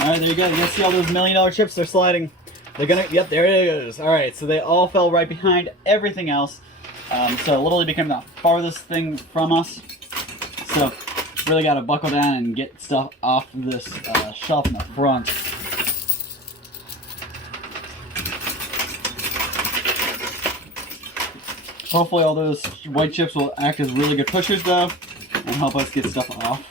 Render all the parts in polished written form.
Alright, there you go. You guys see all those $1 million chips? They're sliding. They're gonna, yep, there it is. Alright, so they all fell right behind everything else. So it literally became the farthest thing from us. So really got to buckle down and get stuff off this shelf in the front. Hopefully all those white chips will act as really good pushers though and help us get stuff off.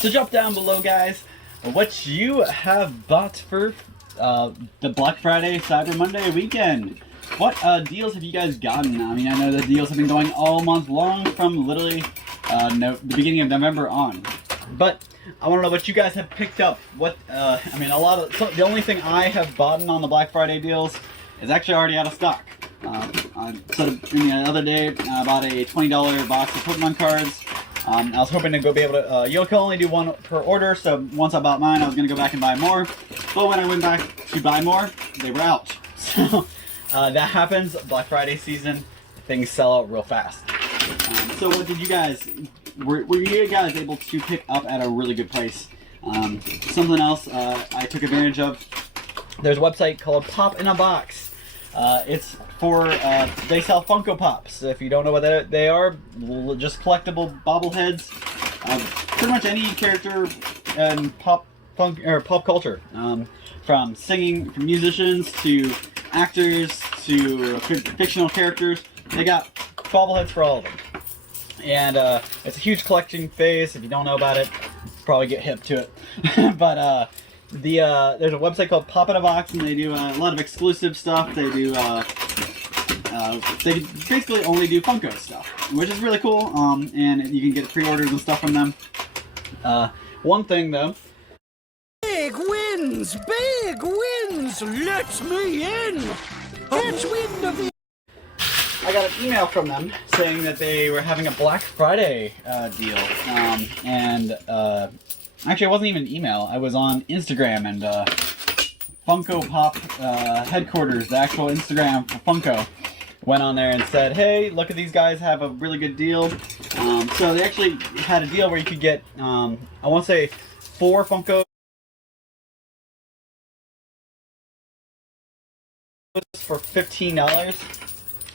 So drop down below, guys, what you have bought for the Black Friday, Cyber Monday weekend. What deals have you guys gotten? I mean, I know the deals have been going all month long from literally the beginning of November on. But I want to know what you guys have picked up. What I mean, the only thing I have bought on the Black Friday deals is actually already out of stock. I the other day I bought a $20 box of Pokemon cards. I was hoping to go be able to, you can only do one per order, so once I bought mine, I was going to go back and buy more. But when I went back to buy more, they were out. So that happens, Black Friday season, things sell out real fast. So what did you guys, were you guys able to pick up at a really good price? Something else I took advantage of, there's a website called Pop in a Box. It's for, they sell Funko Pops. If you don't know what they are, just collectible bobbleheads. Pretty much any character in pop culture. From singing, from musicians to actors to fictional characters. They got bobbleheads for all of them. And it's a huge collection phase. If you don't know about it, probably get hip to it. But there's a website called Pop in a Box, and they do a lot of exclusive stuff. They do they basically only do Funko stuff, which is really cool. And you can get pre-orders and stuff from them. One thing though. Big wins! Big wins! Let me in! Catch wind of the... I got an email from them saying that they were having a Black Friday deal. Actually, it wasn't even an email. I was on Instagram, and Funko Pop headquarters, the actual Instagram for Funko, went on there and said, hey, look at these guys have a really good deal. So they actually had a deal where you could get, I want to say, 4 Funko for $15.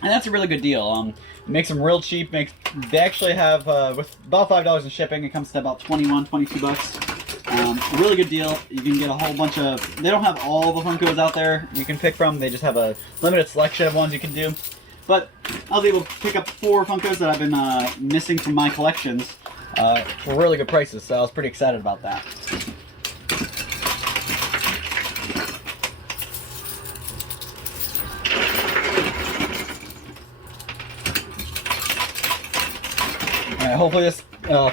And that's a really good deal. Makes them real cheap. They actually have, with about $5 in shipping, it comes to about 22 bucks. A really good deal. You can get a whole bunch of, they don't have all the Funkos out there you can pick from. They just have a limited selection of ones you can do. But I was able to pick up 4 Funkos that I've been missing from my collections. for really good prices, so I was pretty excited about that. Alright, hopefully this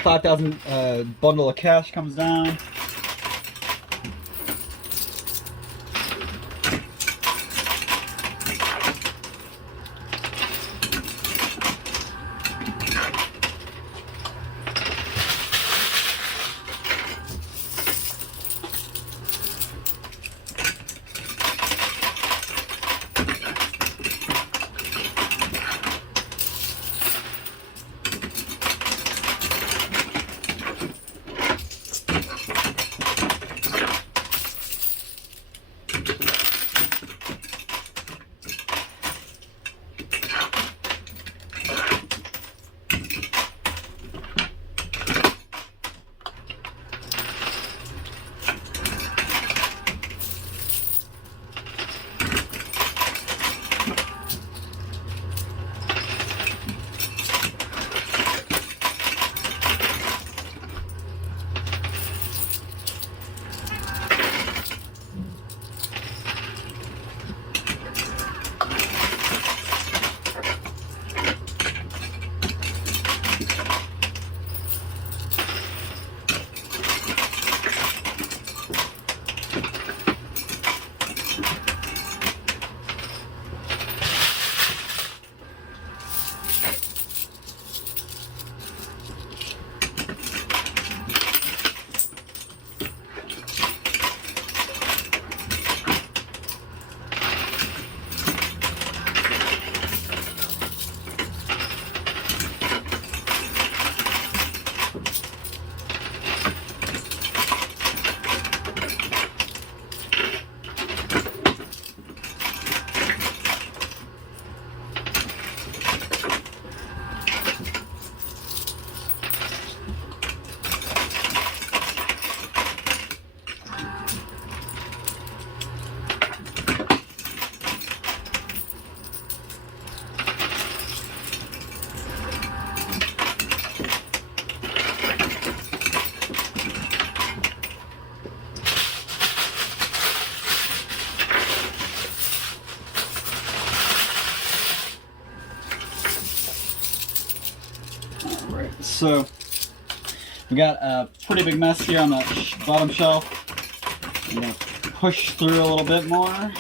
5,000 bundle of cash comes down. So we got a pretty big mess here on the bottom shelf. I'm going to push through a little bit more.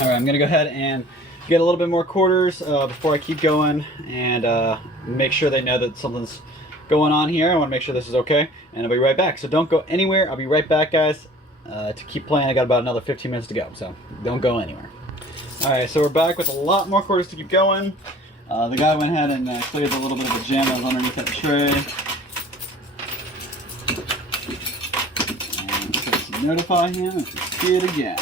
Alright, I'm going to go ahead and get a little bit more quarters before I keep going, and make sure they know that something's going on here. I want to make sure this is okay, and I'll be right back. So don't go anywhere. I'll be right back, guys, to keep playing. I got about another 15 minutes to go, so don't go anywhere. Alright, so we're back with a lot more quarters to keep going. The guy went ahead and cleared a little bit of the jam that was underneath that tray. notify him if you see it again.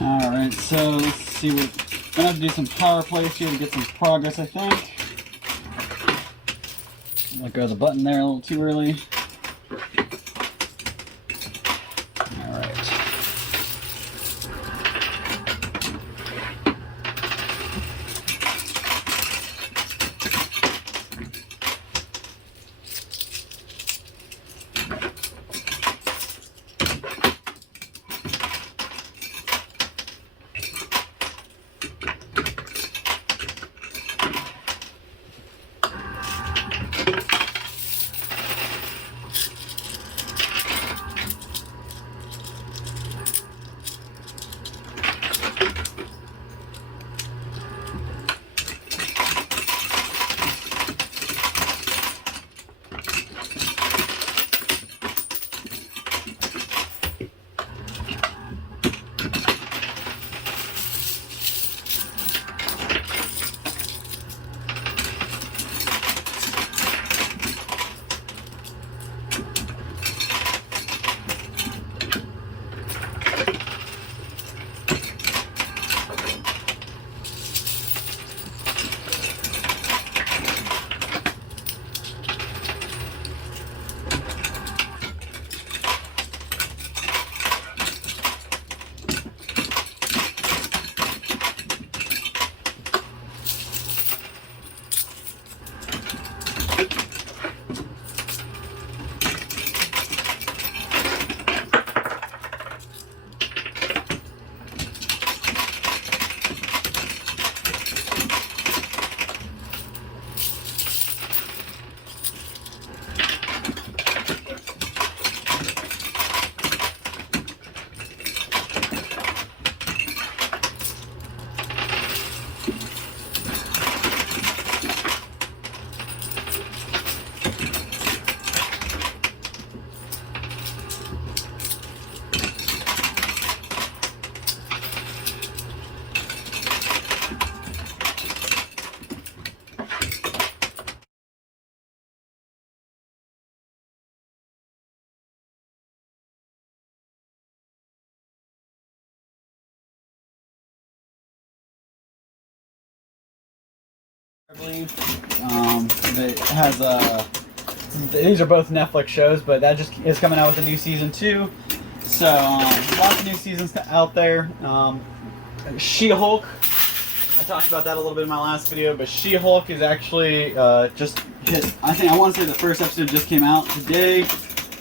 Alright, so let's see what. I'm gonna have to do some power plays here to get some progress, I think. Let go of the button there a little too early. Alright. I believe it has these are both Netflix shows, but that just is coming out with a new season too. So lots of new seasons out there. She-Hulk. I talked about that a little bit in my last video, but She-Hulk is actually just hit. I want to say the first episode just came out today,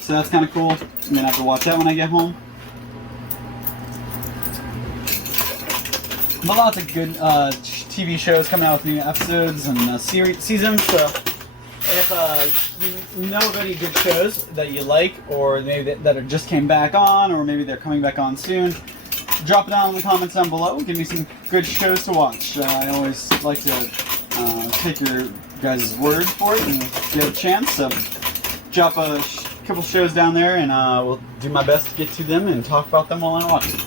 so that's kind of cool. I'm gonna have to watch that when I get home. But lots of good TV shows coming out with new episodes and seasons. So if you know of any good shows that you like, or maybe that are just came back on, or maybe they're coming back on soon, drop it down in the comments down below. Give me some good shows to watch. I always like to take your guys' word for it and get a chance. So drop a couple shows down there, and we'll do my best to get to them and talk about them while I watch them.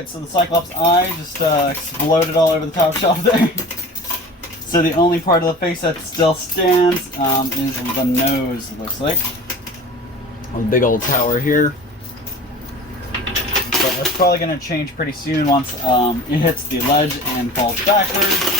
Alright, so the Cyclops eye just exploded all over the top shelf there. So the only part of the face that still stands is the nose, it looks like. A big old tower here. But that's probably going to change pretty soon once it hits the ledge and falls backwards.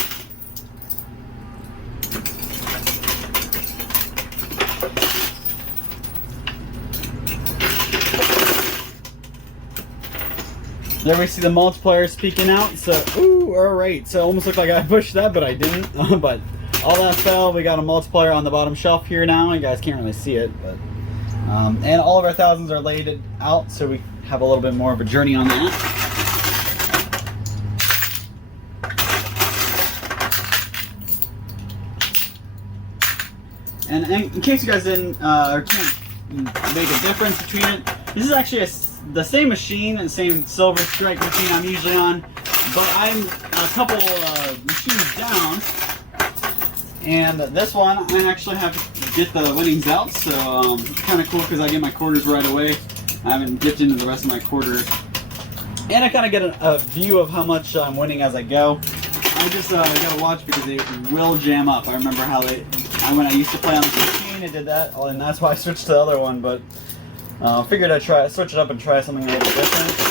There we see the multiplier speaking out. So, ooh, alright. So it almost looked like I pushed that, but I didn't. But all that fell. We got a multiplier on the bottom shelf here now. You guys can't really see it, but and all of our thousands are laid out, so we have a little bit more of a journey on that. And in case you guys didn't or can't make a difference between it, this is actually the same machine, the same Silver Strike machine I'm usually on, but I'm a couple machines down. And this one, I actually have to get the winnings out, so it's kind of cool because I get my quarters right away. I haven't dipped into the rest of my quarters. And I kind of get a view of how much I'm winning as I go. I just gotta watch because it will jam up. I remember how when I used to play on the machine, it did that, and that's why I switched to the other one, but figured I'd switch it up and try something a little different.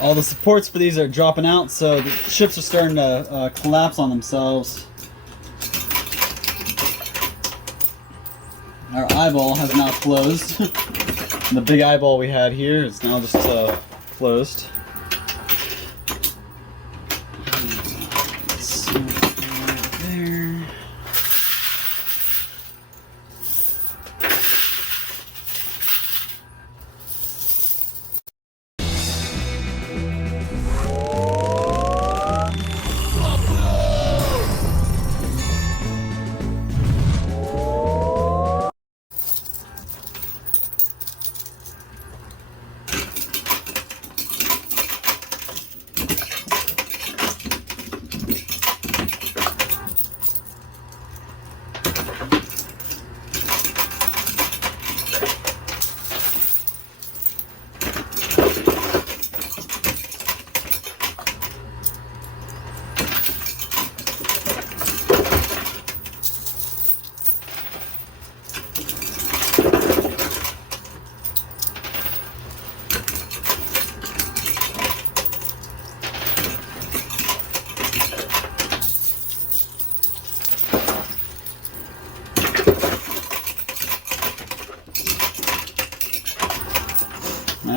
All the supports for these are dropping out, so the chips are starting to collapse on themselves. Our eyeball has now closed. The big eyeball we had here is now just closed. There.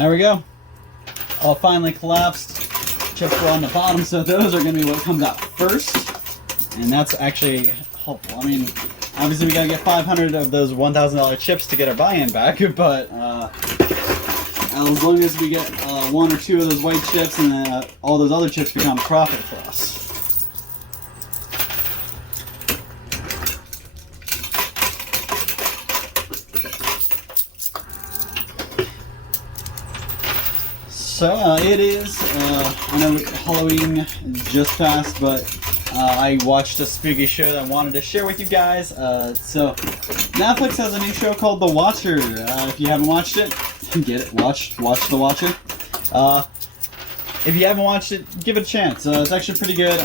there we go. All finally collapsed. Chips were on the bottom, so those are going to be what comes out first. And that's actually helpful. I mean, obviously we got to get 500 of those $1,000 chips to get our buy-in back, but as long as we get 1 or 2 of those white chips, and all those other chips become profit for us. So it is, I know Halloween just passed, but I watched a spooky show that I wanted to share with you guys. So Netflix has a new show called The Watcher. If you haven't watched it, get it. Watch The Watcher. If you haven't watched it, give it a chance. It's actually pretty good.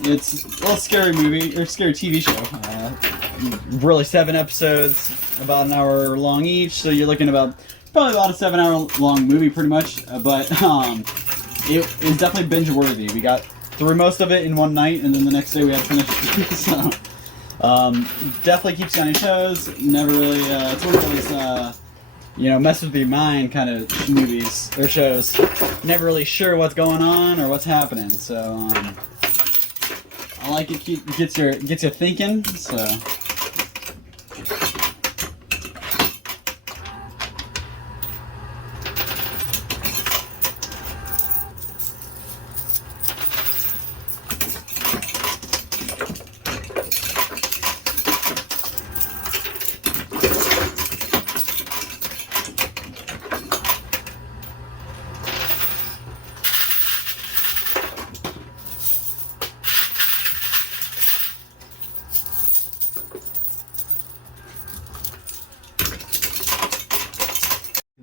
It's a little scary movie, or scary TV show. Really 7 episodes, about an hour long each, so you're looking about probably about a 7-hour long movie pretty much, but it is definitely binge worthy. We got through most of it in one night, and then the next day we had to finish it. So definitely keeps you on your toes. Never really, it's one of those, mess with your mind kind of movies or shows. Never really sure what's going on or what's happening. So I like it. Gets you thinking. So.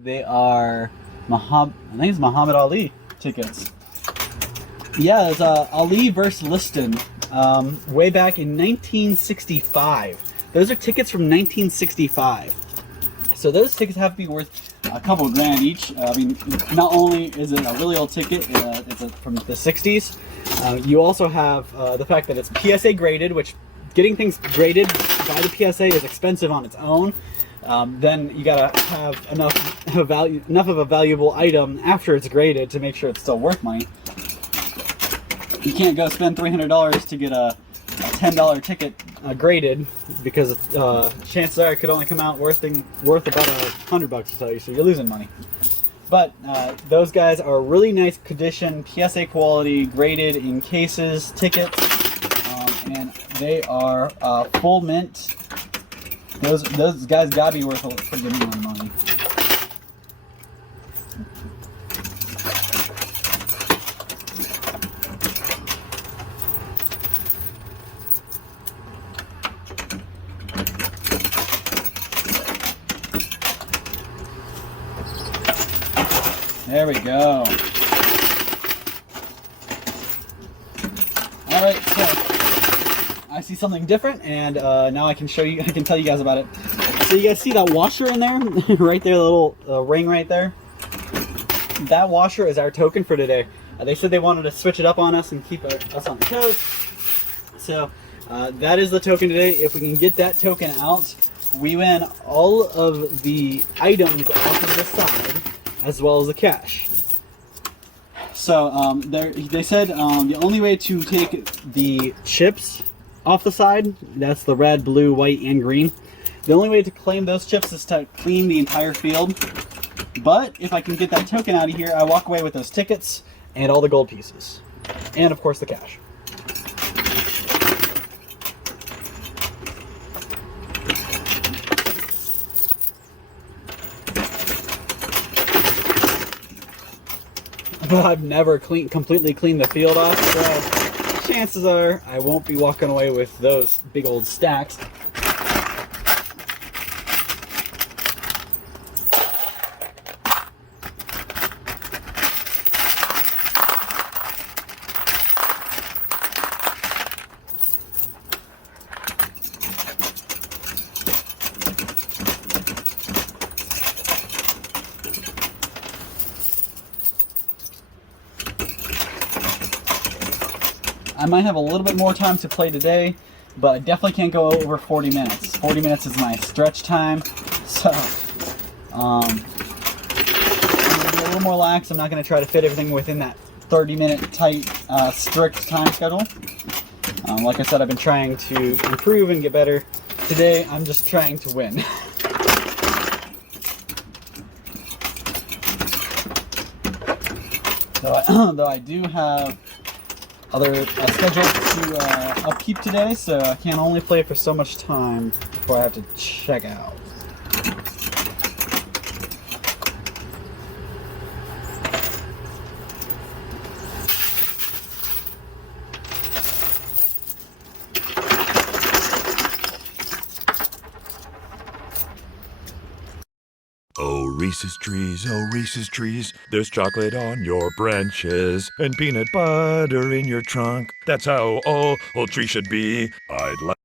They are I think it's Muhammad Ali tickets. Yeah, it's Ali versus Liston, way back in 1965. Those are tickets from 1965. So those tickets have to be worth a couple grand each. I mean, not only is it a really old ticket, it's from the 60s. You also have the fact that it's PSA graded, which getting things graded by the PSA is expensive on its own. Then you gotta have enough of a valuable item after it's graded to make sure it's still worth money. You can't go spend $300 to get a $10 ticket graded, because chances are it could only come out worth about $100 to tell you, so you're losing money. But those guys are really nice condition, PSA quality, graded in cases, tickets, and they are full mint. Those guys gotta be worth a pretty good amount of money. There we go. All right, so I see something different, and now I can show you. I can tell you guys about it. So you guys see that washer in there, right there, the little ring right there. That washer is our token for today. They said they wanted to switch it up on us and keep us on the toes. So that is the token today. If we can get that token out, we win all of the items off of the side, as well as the cash. So they said the only way to take the chips off the side, that's the red, blue, white, and green. The only way to claim those chips is to clean the entire field. But if I can get that token out of here, I walk away with those tickets and all the gold pieces. And of course the cash. But I've never completely cleaned the field off, so chances are I won't be walking away with those big old stacks. I might have a little bit more time to play today, but I definitely can't go over 40 minutes. 40 minutes is my stretch time, so I'm gonna little more lax. I'm not going to try to fit everything within that 30-minute tight, strict time schedule. Like I said, I've been trying to improve and get better. Today, I'm just trying to win. Though I do have other schedules to upkeep today, so I can only play for so much time before I have to check out. Oh Reese's trees, there's chocolate on your branches and peanut butter in your trunk. That's how all trees should be. I'd like.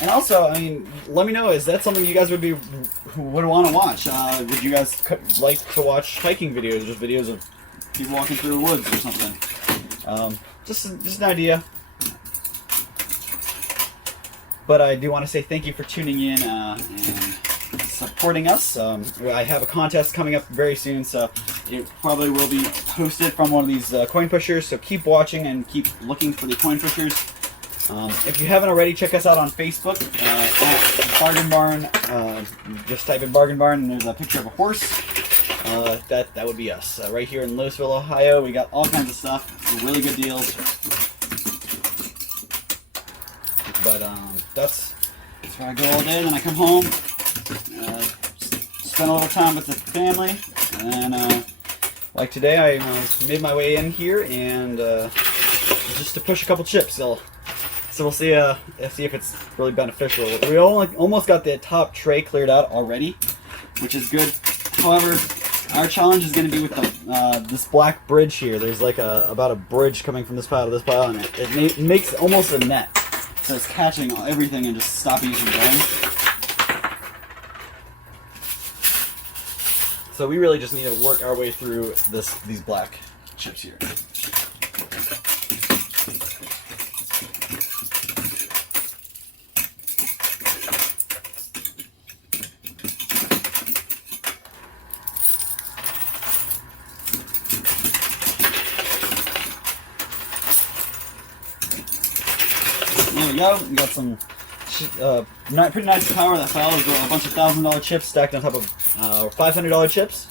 And also, I mean, let me know, is that something you guys would want to watch? Would you guys like to watch hiking videos, just videos of people walking through the woods or something? Just an idea. But I do want to say thank you for tuning in and supporting us. I have a contest coming up very soon, so it probably will be posted from one of these coin pushers. So keep watching and keep looking for the coin pushers. If you haven't already, check us out on Facebook at Bargain Barn. Just type in Bargain Barn and there's a picture of a horse. That would be us. Right here in Louisville, Ohio. We got all kinds of stuff. Really good deals. But that's where I go all day. Then I come home, spend a little time with the family. And then, like today, I made my way in here and just to push a couple chips. So we'll see if it's really beneficial. We almost got the top tray cleared out already, which is good. However, our challenge is going to be with this black bridge here. There's like about a bridge coming from this pile to this pile, and it makes almost a net. So it's catching everything and just stopping it from going. So we really just need to work our way through these black chips here. There we go. We got some pretty nice power that fell. There's a bunch of $1,000 chips stacked on top of $500 chips.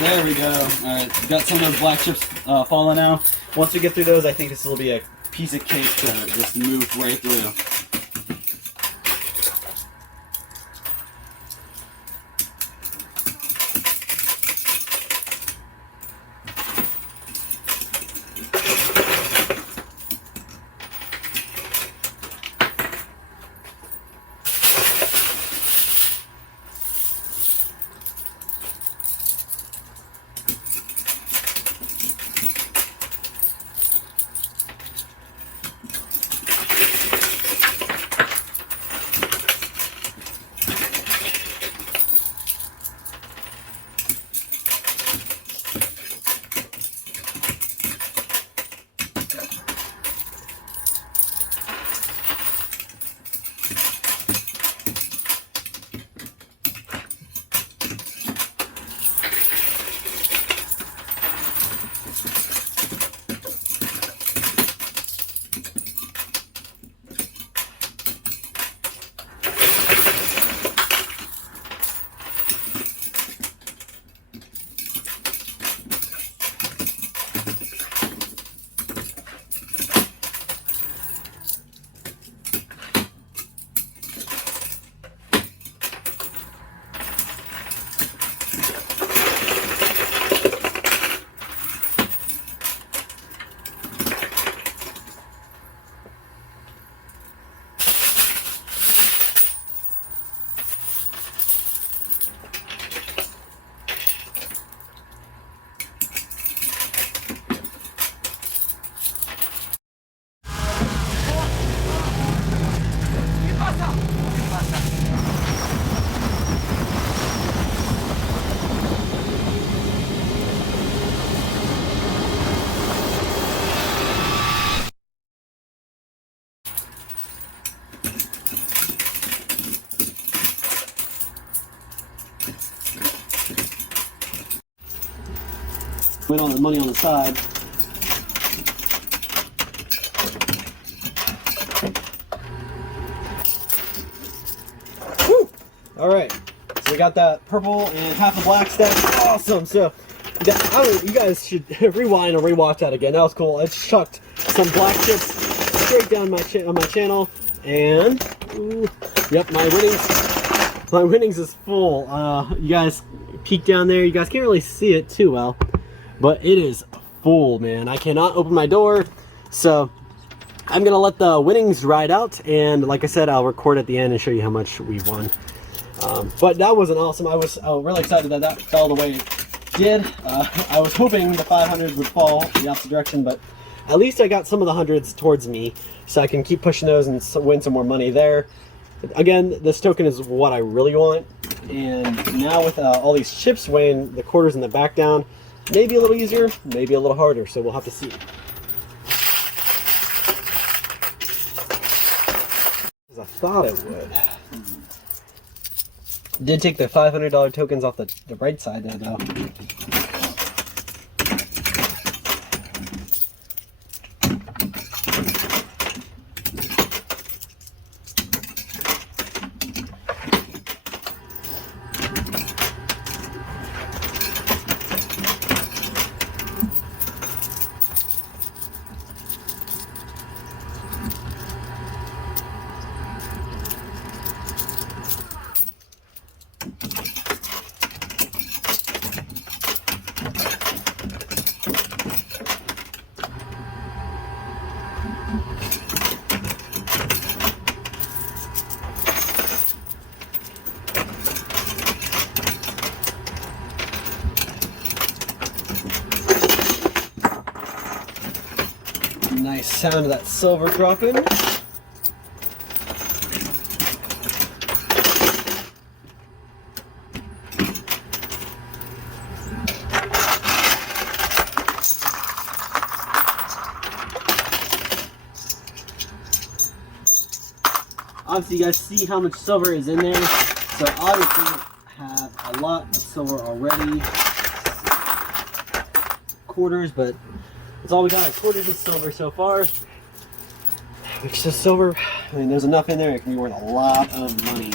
There we go. Alright, got some of those black chips falling now. Once we get through those, I think this will be a piece of cake to just move right through. Win all the money on the side. Woo! All right, so we got that purple and half the black stack. Awesome. So you guys should rewind and rewatch that again. That was cool. I chucked some black chips straight down on my channel, and yep, my winnings is full. You guys peek down there. You guys can't really see it too well, but it is full, man. I cannot open my door, so I'm gonna let the winnings ride out, and like I said, I'll record at the end and show you how much we won. But that was an awesome. I was really excited that fell the way it did. I was hoping the 500s would fall the opposite direction, but at least I got some of the hundreds towards me, so I can keep pushing those and win some more money there. Again, this token is what I really want, and now with all these chips weighing the quarters in the back down, maybe a little easier, maybe a little harder, so we'll have to see. As I thought it would. Did take the $500 tokens off the right side there, though. Nice sound of that silver dropping. Obviously, you guys see how much silver is in there. So obviously, have a lot of silver already. Quarters, but that's all we got. Quarters of silver so far. Which is silver. I mean, there's enough in there. It can be worth a lot of money.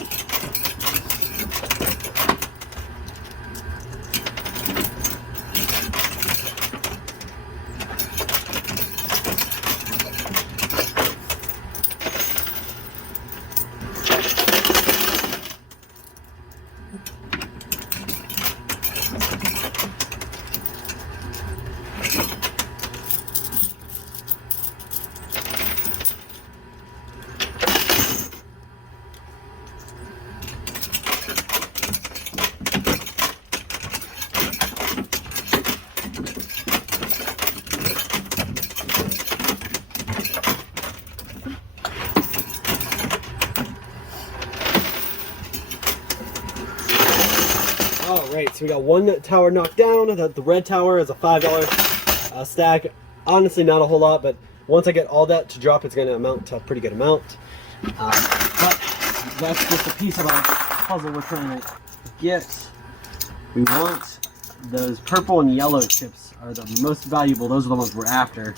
Alright, so we got one tower knocked down. The red tower is a $5 stack. Honestly, not a whole lot, but once I get all that to drop, it's going to amount to a pretty good amount. But that's just a piece of our puzzle we're trying to get. We want those purple and yellow chips are the most valuable. Those are the ones we're after.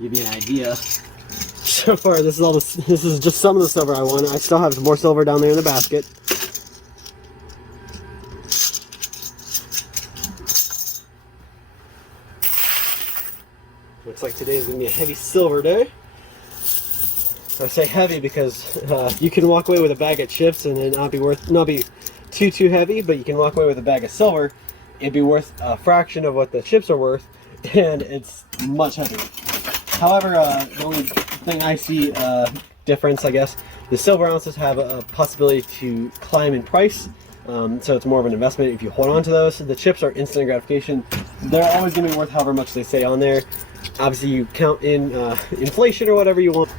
Give you an idea. So far, this is just some of the silver I won. I still have more silver down there in the basket. Looks like today is gonna be a heavy silver day. I say heavy because you can walk away with a bag of chips and it not be too heavy, but you can walk away with a bag of silver. It'd be worth a fraction of what the chips are worth, and it's much heavier. However, the only thing I see difference, I guess, the silver ounces have a possibility to climb in price, so it's more of an investment if you hold on to those. The chips are instant gratification. They're always going to be worth however much they say on there. Obviously, you count in inflation or whatever you want.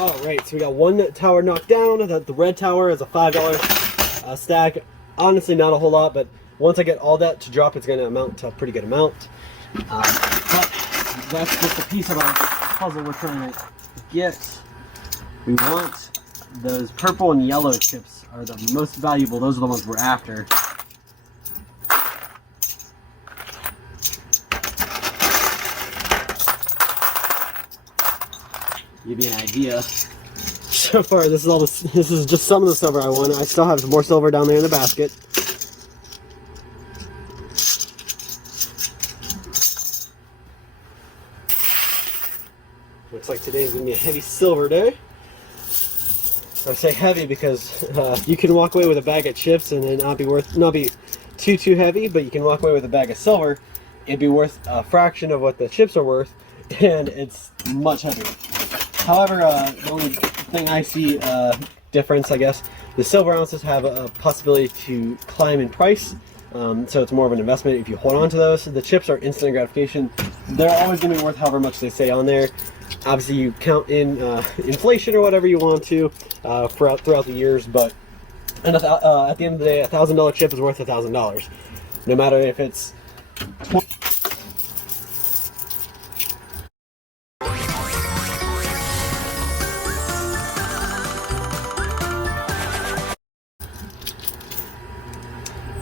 All right, so we got one tower knocked down. The red tower is a $5 stack. Honestly, not a whole lot, but once I get all that to drop, it's going to amount to a pretty good amount. But that's just a piece of our puzzle we're trying to get. We want those purple and yellow chips are the most valuable. Those are the ones we're after. Give you an idea. So far, this is just some of the silver I won. I still have some more silver down there in the basket. Looks like today's gonna be a heavy silver day. I say heavy because you can walk away with a bag of chips and it not be too heavy, but you can walk away with a bag of silver. It'd be worth a fraction of what the chips are worth, and it's much heavier. However, the only thing I see difference, I guess, the silver ounces have a possibility to climb in price, so it's more of an investment if you hold on to those. The chips are instant gratification. They're always going to be worth however much they say on there. Obviously, you count in inflation or whatever you want to throughout the years, but at the end of the day, a $1,000 chip is worth $1,000, no matter if it's 20.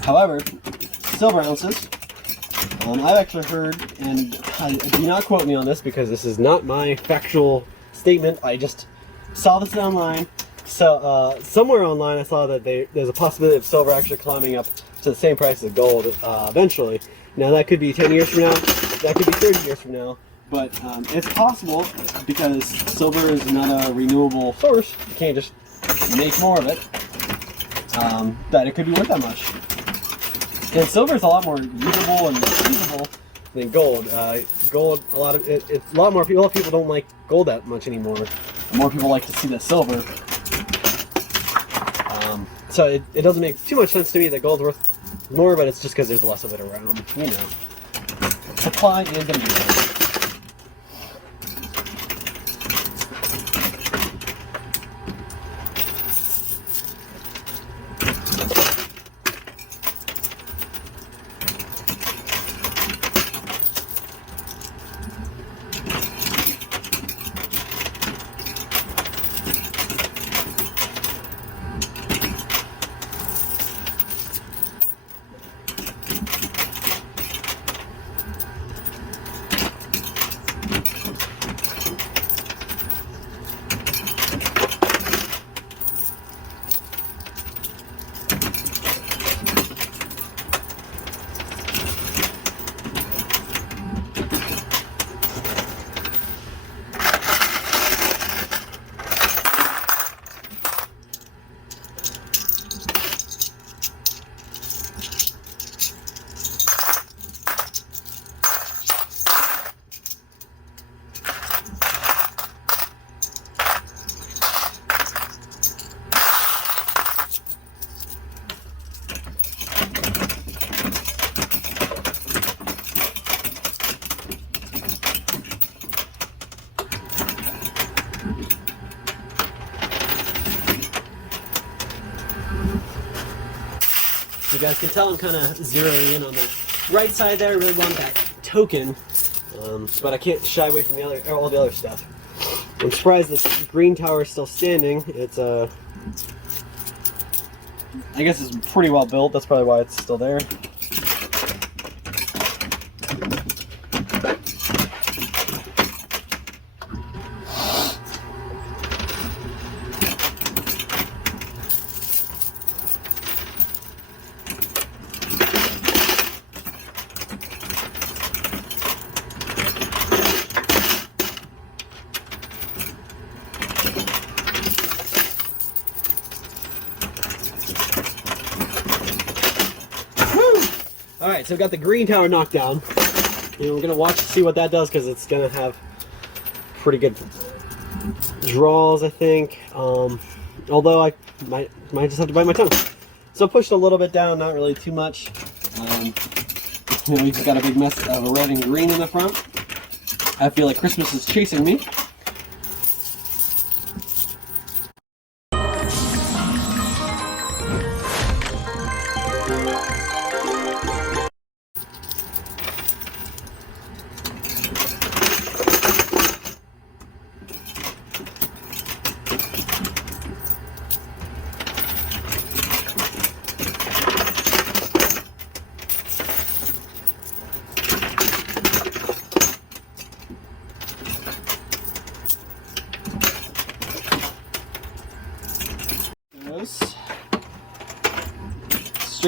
However, silver ounces, I've actually heard, and do not quote me on this because this is not my factual statement, I just saw this online. So somewhere online I saw that there's a possibility of silver actually climbing up to the same price as gold eventually. Now that could be 10 years from now, that could be 30 years from now, but it's possible because silver is not a renewable source. You can't just make more of it, that it could be worth that much. And silver is a lot more usable and usable than gold. Gold, a lot more people. A lot of people don't like gold that much anymore. More people like to see the silver. So it doesn't make too much sense to me that gold's worth more, but it's just because there's less of it around. You know, supply and demand. You guys can tell I'm kind of zeroing in on the right side there. I really want that token, but I can't shy away from all the other stuff. I'm surprised this green tower is still standing. It's I guess it's pretty well built. That's probably why it's still there. Alright, so we've got the green tower knocked down. And we're going to watch to see what that does because it's going to have pretty good draws, I think. Although I might just have to bite my tongue. So I pushed a little bit down, not really too much. We just got a big mess of red and green in the front. I feel like Christmas is chasing me.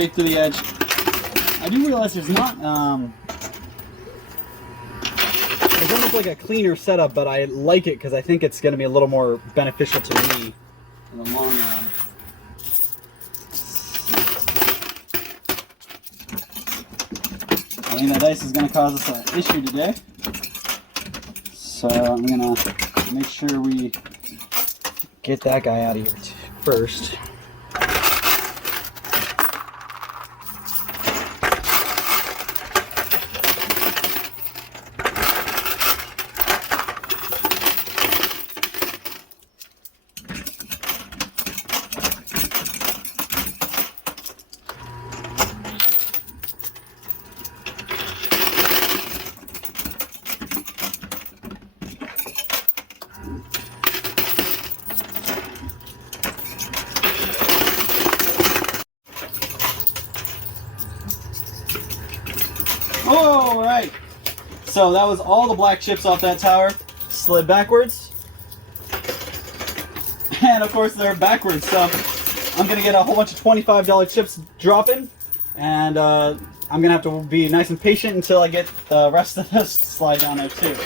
straight through the edge. I do realize there's not, It's almost like a cleaner setup, but I like it because I think it's going to be a little more beneficial to me in the long run. I think that ice is going to cause us an issue today. So I'm going to make sure we Get that guy out of here first. All right. So that was all the black chips off that tower. Slid backwards. And of course they're backwards. So I'm going to get a whole bunch of $25 chips dropping. And I'm going to have to be nice and patient until I get the rest of this slide down there too.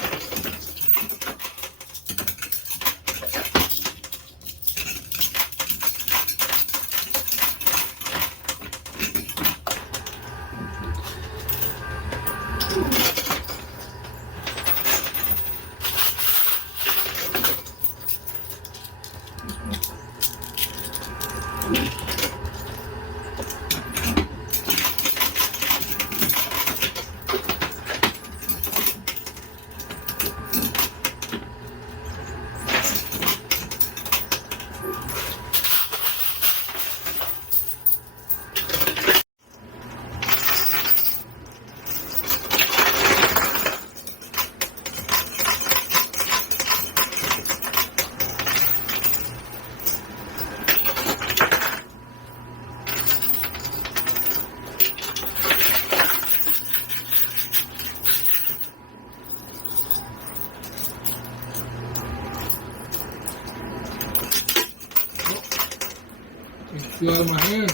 It's out of my hand.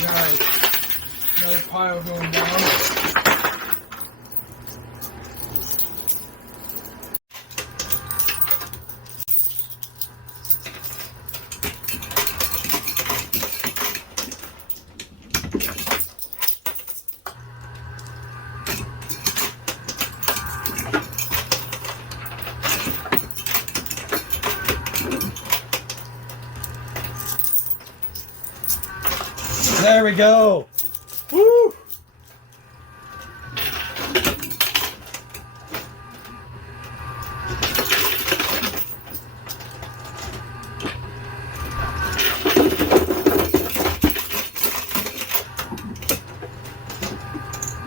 Nice. Another pile going down. There we go. Woo!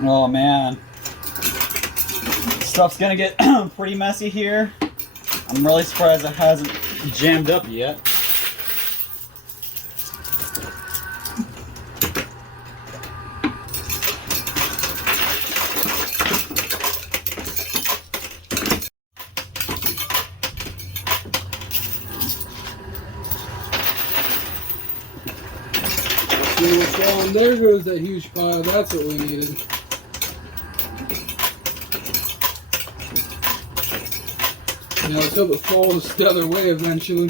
Oh man, stuff's gonna get pretty messy here. I'm really surprised it hasn't jammed up yet. And there goes that huge pile. That's what we needed. Now let's hope it falls the other way eventually.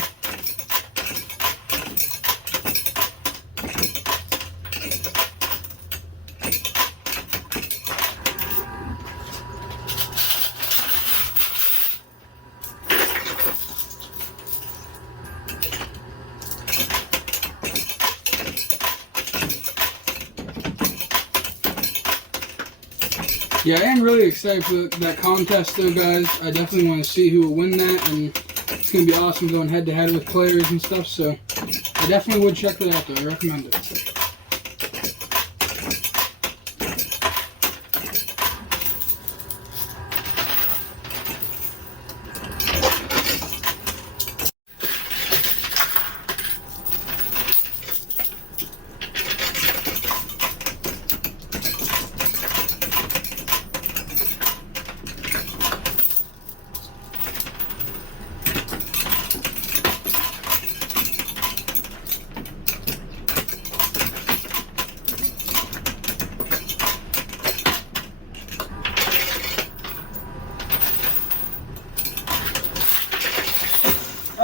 Yeah, I am really excited for that contest though, guys. I definitely want to see who will win that, and it's going to be awesome going head-to-head with players and stuff, so I definitely would check that out though. I recommend it.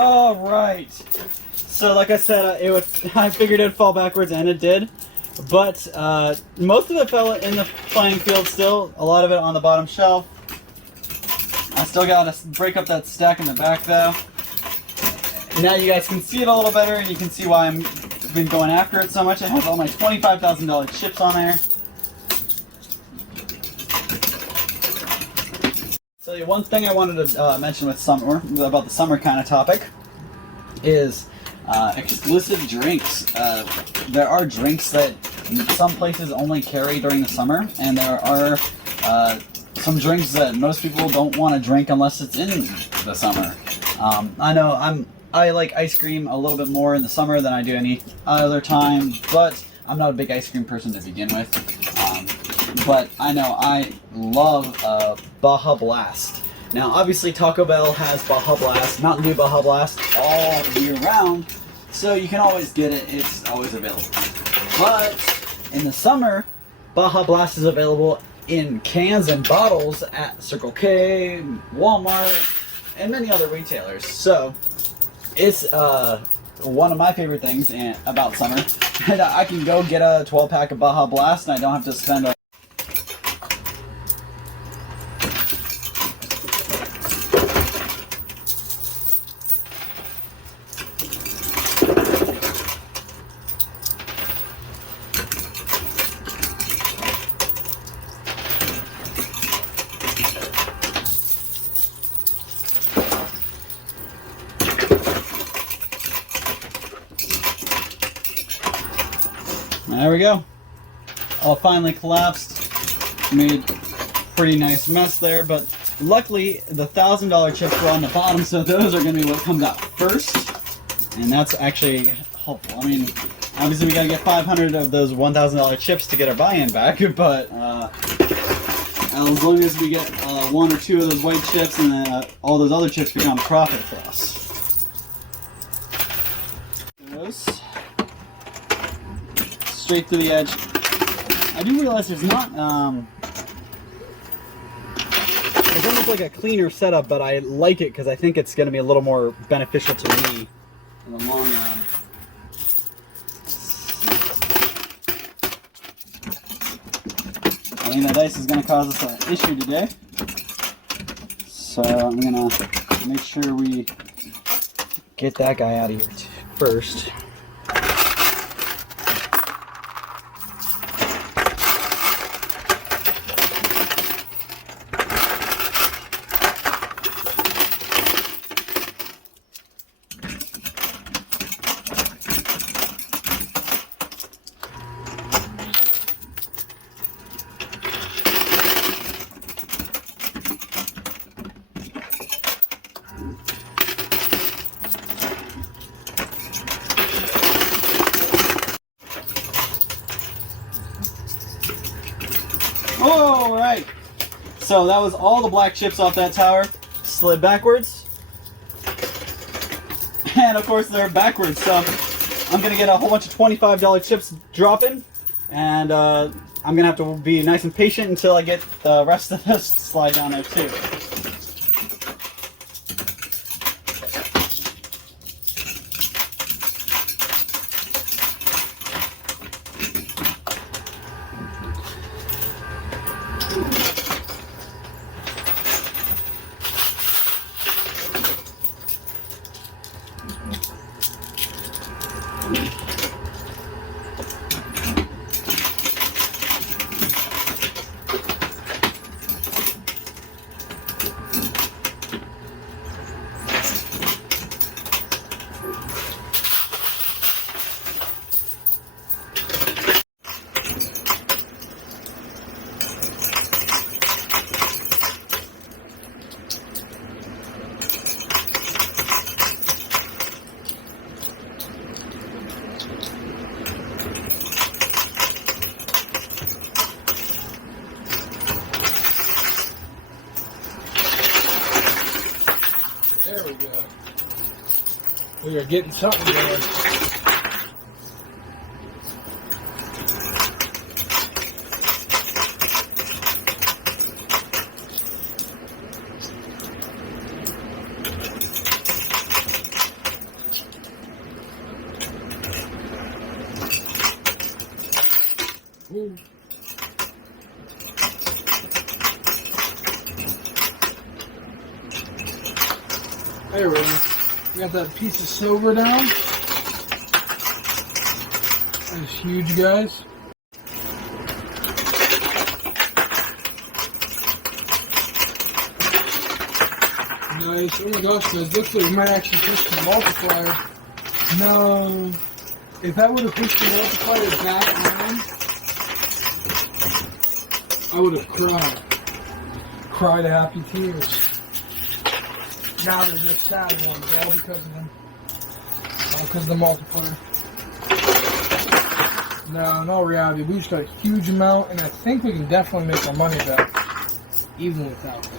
All right. So like I said, I figured it'd fall backwards, and it did. But most of it fell in the playing field still. A lot of it on the bottom shelf. I still got to break up that stack in the back though. Now you guys can see it a little better, and you can see why I've been going after it so much. It has all my $25,000 chips on there. So the one thing I wanted to mention with summer, about the summer kind of topic, is exclusive drinks. There are drinks that some places only carry during the summer, and there are some drinks that most people don't want to drink unless it's in the summer. I know I like ice cream a little bit more in the summer than I do any other time, but I'm not a big ice cream person to begin with. But I know I love Baja Blast. Now, obviously, Taco Bell has Baja Blast, Mountain Dew Baja Blast all year round, so you can always get it. It's always available. But in the summer, Baja Blast is available in cans and bottles at Circle K, Walmart, and many other retailers. So it's one of my favorite things about summer. And I can go get a 12-pack of Baja Blast, and I don't have to spend a There we go. All finally collapsed. Made pretty nice mess there, but luckily the $1,000 chips were on the bottom, so those are going to be what comes out first, and that's actually helpful. I mean, obviously we got to get 500 of those $1,000 chips to get our buy-in back, but as long as we get one or two of those white chips, and then all those other chips become profit for us. Those. Straight to the edge. I do realize there's not, it's almost like a cleaner setup, but I like it because I think it's going to be a little more beneficial to me in the long run. I think that ice is going to cause us an issue today. So I'm going to make sure we get that guy out of here first. All right, so that was all the black chips off that tower. Slid backwards, and of course they're backwards, so I'm gonna get a whole bunch of $25 chips dropping, and I'm gonna have to be nice and patient until I get the rest of this to slide down there too. There we go. We are getting something going. There we go. We got that piece of silver down. That's huge, guys. Nice. Oh my gosh, guys. Looks like we might actually push the multiplier. No. If that would have pushed the multiplier back on, I would have cried. Cried happy tears. Now they're just sad ones, all because of them. All because of the multiplier. No, in all reality, we just got a huge amount, and I think we can definitely make our money back, even without that.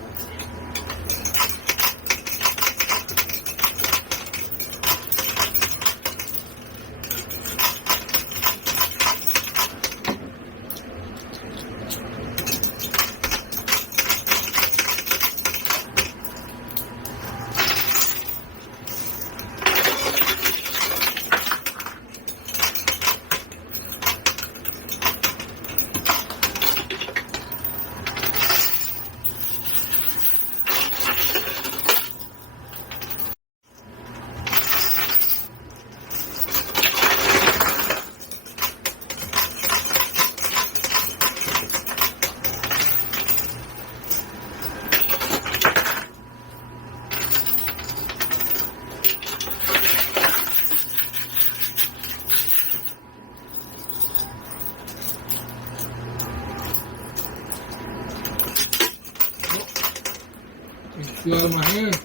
It flew out of my hand.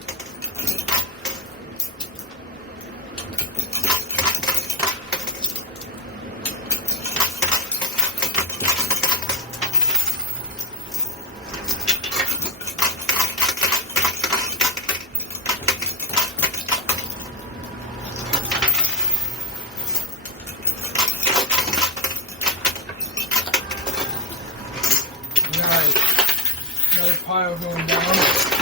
Nice. Another pile going down.